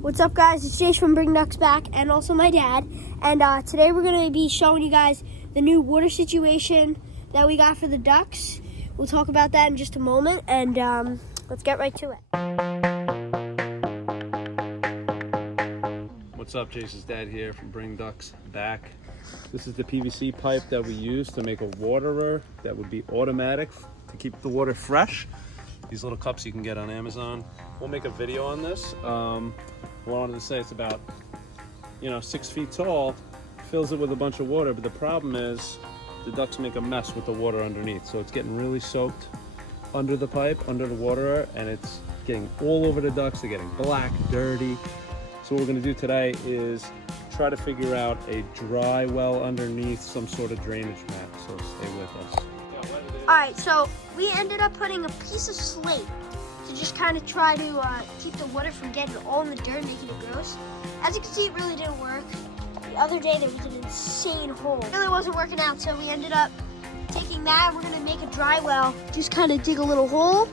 What's up, guys? It's Jace from Bring Ducks Back, and also my dad. And today we're going to be showing you guys the new water situation that we got for the ducks. We'll talk about that in just a moment, and let's get right to it. What's up, Jace's dad here from Bring Ducks Back. This is the PVC pipe that we use to make a waterer that would be automatic to keep the water fresh. These little cups you can get on Amazon. We'll make a video on this. I wanted to say it's about 6 feet tall, fills it with a bunch of water, but the problem is the ducks make a mess with the water underneath. So it's getting really soaked under the pipe, under the waterer, and it's getting all over the ducks. They're getting black, dirty. So what we're gonna do today is try to figure out a dry well underneath some sort of drainage mat. So stay with us. All right, so we ended up putting a piece of slate to just kind of try to keep the water from getting all in the dirt and making it gross. As you can see, it really didn't work. The other day there was an insane hole. It really wasn't working out, so we ended up taking that and we're gonna make a dry well. Just kind of dig a little hole,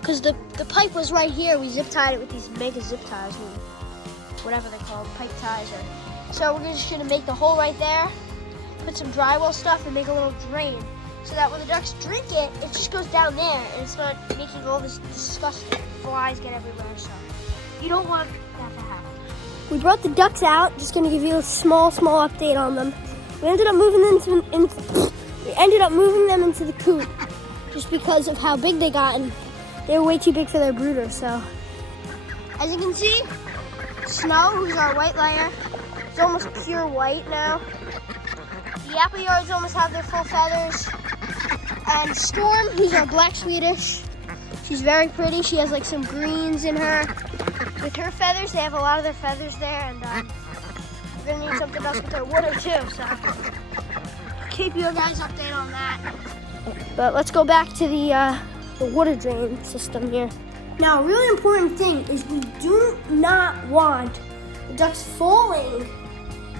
because the pipe was right here. We zip tied it with these mega zip ties, or whatever they're called, pipe ties. So we're just gonna make the hole right there, put some dry well stuff and make a little drain, so that when the ducks drink it, it just goes down there and it's not making all this disgusting flies get everywhere. So you don't want that to happen. We brought the ducks out. Just gonna give you a small update on them. We ended up moving them into the coop just because of how big they got, and they were way too big for their brooder. So as you can see, Snow, who's our white layer, is almost pure white now. The apple yards almost have their full feathers. And Storm, who's our black Swedish, she's very pretty. She has like some greens in her. With her feathers, they have a lot of their feathers there, and we're gonna need something else with their water too, so keep you guys updated on that. But let's go back to the water drain system here. Now, a really important thing is we do not want the ducks falling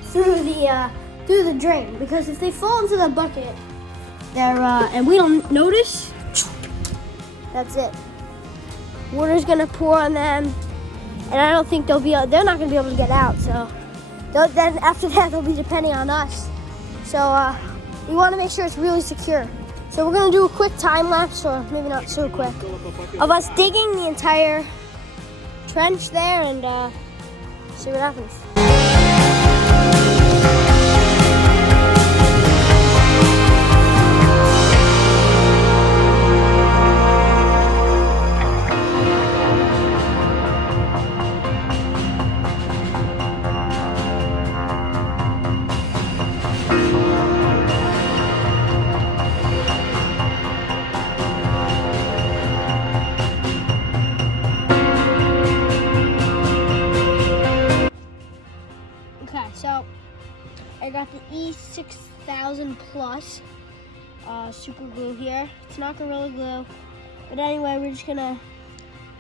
through the drain, because if they fall into the bucket, and we don't notice, that's it. Water's gonna pour on them, and I don't think they're not gonna be able to get out. So then after that, they'll be depending on us. So we wanna make sure it's really secure. So we're gonna do a quick time lapse, or maybe not so quick, of us digging the entire trench there and see what happens. So I got the E6000 Plus super glue here. It's not Gorilla Glue, but anyway, we're just gonna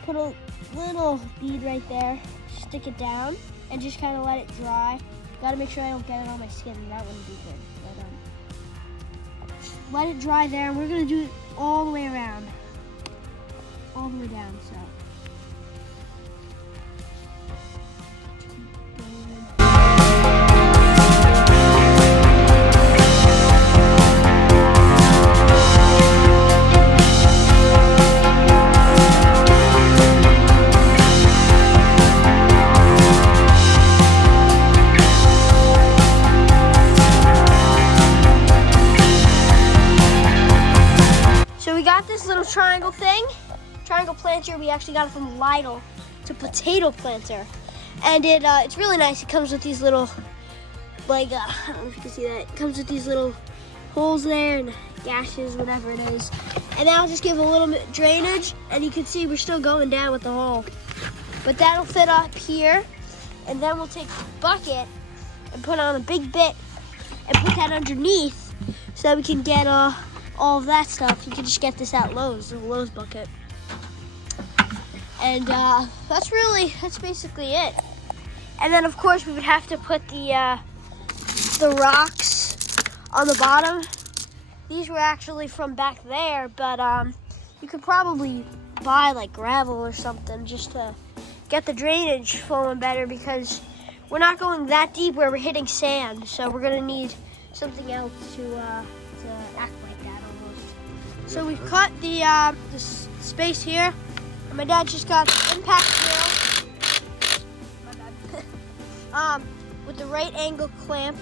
put a little bead right there, stick it down, and just kind of let it dry. Gotta make sure I don't get it on my skin. That wouldn't be good. But just let it dry there, and we're gonna do it all the way around, all the way down. So. This little triangle planter, we actually got it from Lidl. It's a potato planter, and it's really nice. It comes with these little, I don't know if you can see that. It comes with these little holes there and gashes, whatever it is. And that'll just give a little bit of drainage, and you can see we're still going down with the hole. But that'll fit up here, and then we'll take the bucket and put on a big bit and put that underneath so that we can get all of that stuff. You can just get this at Lowe's, the Lowe's bucket. And that's basically it. And then of course we would have to put the rocks on the bottom. These were actually from back there, but you could probably buy like gravel or something just to get the drainage flowing better because we're not going that deep where we're hitting sand. So we're gonna need something else to act like that almost. So we've cut the space here. And my dad just got the impact drill. My bad. With the right angle clamp,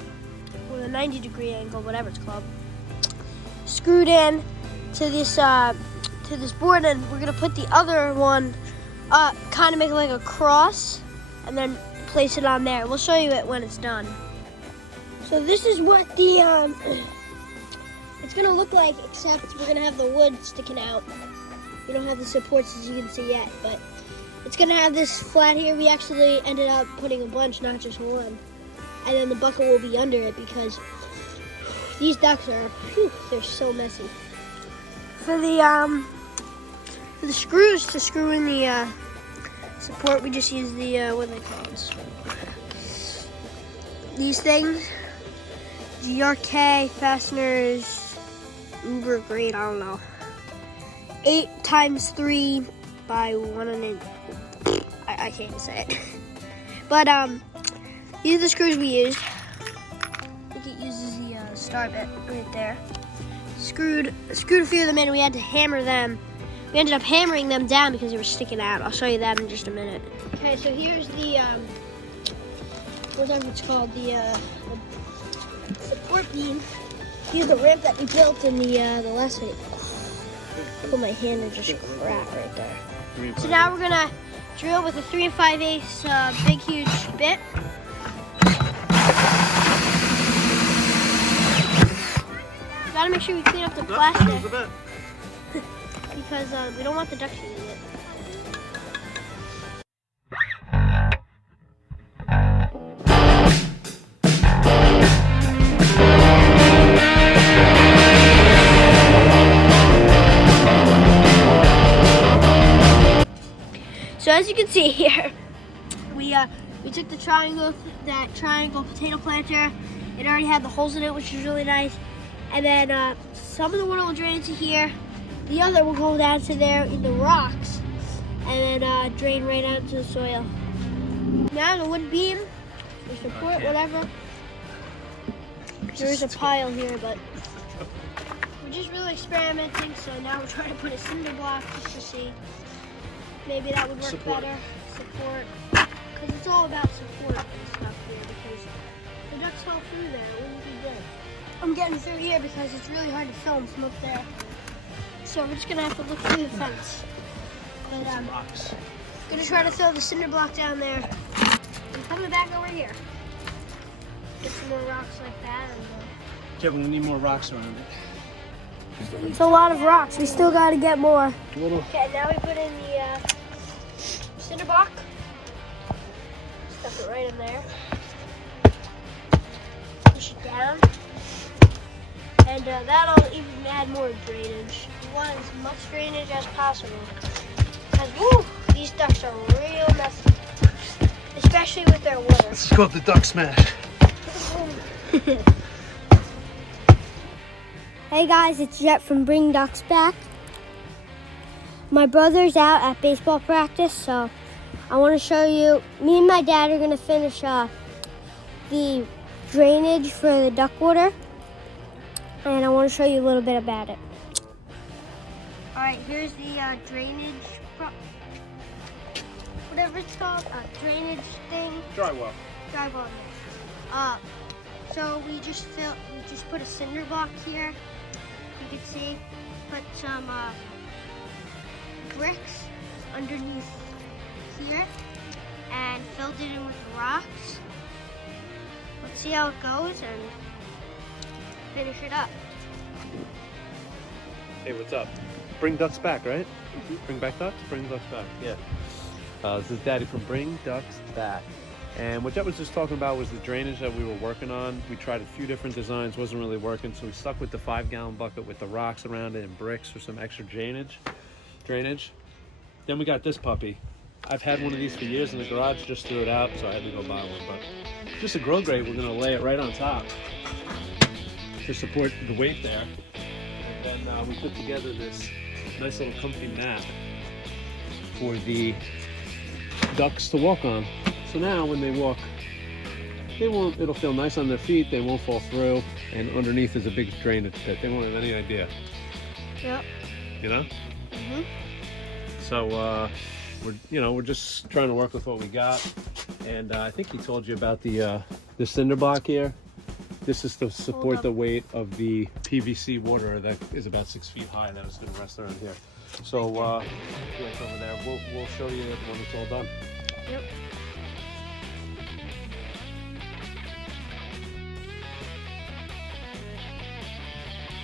or the 90-degree angle, whatever it's called, screwed in to this board, and we're gonna put the other one kind of make it like a cross, and then place it on there. We'll show you it when it's done. So this is what the it's gonna look like, except we're gonna have the wood sticking out. We don't have the supports as you can see yet, but it's gonna have this flat here. We actually ended up putting a bunch, not just one. And then the bucket will be under it because these ducks are, they're so messy. For the screws to screw in the support, we just use the, what do they call this? These things. GRK fasteners, uber great, I don't know. 8 times 3 by 1 1/8. I can't even say it. But these are the screws we used. I think it uses the star bit right there. Screwed a few of them in. We had to hammer them. We ended up hammering them down because they were sticking out. I'll show you that in just a minute. Okay, so here's the whatever it's called, the support beam. Here's the ramp that we built in the last video. Put my hand and just crap right there. So now we're gonna drill with a 3 5/8 big huge bit. Gotta make sure we clean up the plastic because we don't want the ducks eating it. So as you can see here, we took the triangle potato planter. It already had the holes in it, which is really nice. And then some of the water will drain into here. The other will go down to there in the rocks, and then drain right out into the soil. Now the wood beam, the support, whatever. There is a pile here, but we're just really experimenting. So now we're trying to put a cinder block just to see. Maybe that would work better. Support. Because it's all about support and stuff here, because the ducks fell through there. It wouldn't be good. I'm getting through here because it's really hard to film from up there. So we're just going to have to look through the fence. But I'm going to try to throw the cinder block down there and coming back over here. Get some more rocks like that. Kevin, we need more rocks around it. It's a lot of rocks. We still got to get more. Okay, now we put in the cinder block. Stuff it right in there. Push it down. And that'll even add more drainage. We want as much drainage as possible. Because, woo, these ducks are real messy. Especially with their water. Let's go up the duck smash. Hey guys, it's Jet from Bring Ducks Back. My brother's out at baseball practice, so I want to show you. Me and my dad are going to finish the drainage for the duck water, and I want to show you a little bit about it. All right, here's the drainage, whatever it's called, drainage thing. Drywall. Drywall. So we just put a cinder block here. You can see, put some bricks underneath here and filled it in with rocks. Let's see how it goes and finish it up. Hey, what's up? Bring Ducks Back, right? Bring Back Ducks? Bring Ducks Back, yeah. This is Daddy from Bring Ducks Back. And what Jet was just talking about was the drainage that we were working on. We tried a few different designs, wasn't really working, so we stuck with the 5-gallon bucket with the rocks around it and bricks for some extra drainage. Then we got this puppy. I've had one of these for years in the garage, just threw it out, so I had to go buy one. But just a grow grate, we're gonna lay it right on top to support the weight there. And then we put together this nice little comfy mat for the ducks to walk on. So now when they walk, it'll feel nice on their feet, they won't fall through, and underneath is a big drainage pit. They won't have any idea. Yep. You know? Mm-hmm. So we're just trying to work with what we got. And I think he told you about the cinder block here. This is to support the weight of the PVC water that is about 6 feet high that is going to rest around here. So, over there, we'll show you when it's all done. Yep.